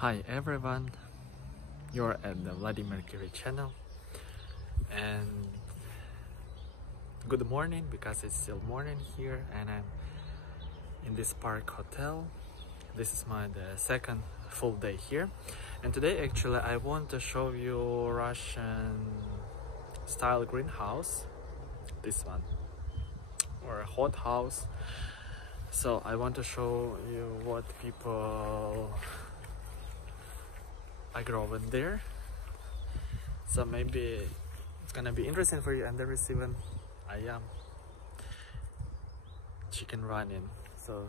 Hi everyone, you're at the VLADIMIR KIRI channel, and good morning because it's still morning here and I'm in this Park hotel. This is the second full day here, and today actually I want to show you Russian style greenhouse, this one, or a hot house. So I want to show you what people I grow in there, so maybe it's gonna be interesting for you. And there is even chicken running, so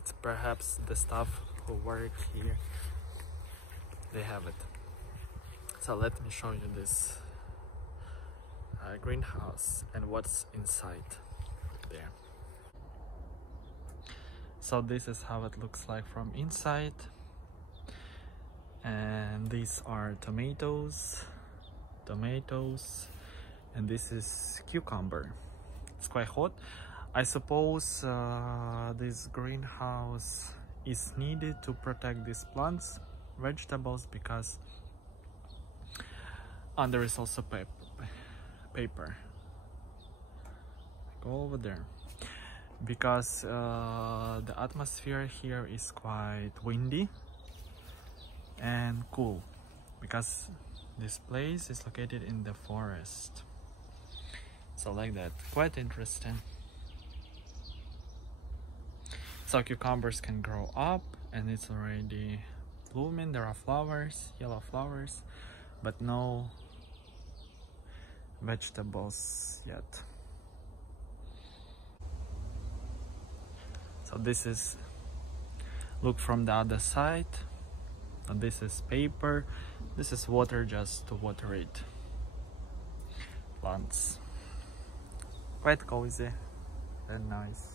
it's perhaps the staff who work here, they have it. So let me show you this greenhouse and what's inside there. So this is how it looks like from inside. And these are tomatoes, and this is cucumber. It's quite hot. I suppose this greenhouse is needed to protect these plants, vegetables, because there is also paper. Go over there, because the atmosphere here is quite windy and cool, because this place is located in the forest. So like that, quite interesting. So cucumbers can grow up and it's already blooming. There are flowers, yellow flowers, but no vegetables yet. So this is, look from the other side. And this is paper, this is water just to water it. Plants. Quite cozy and nice.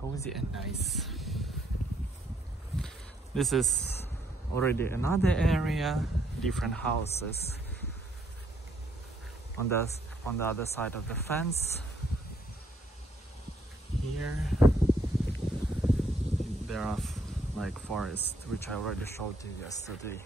Cozy and nice. This is already another area, different houses. On the other side of the fence. Here there are like forest, which I already showed you yesterday.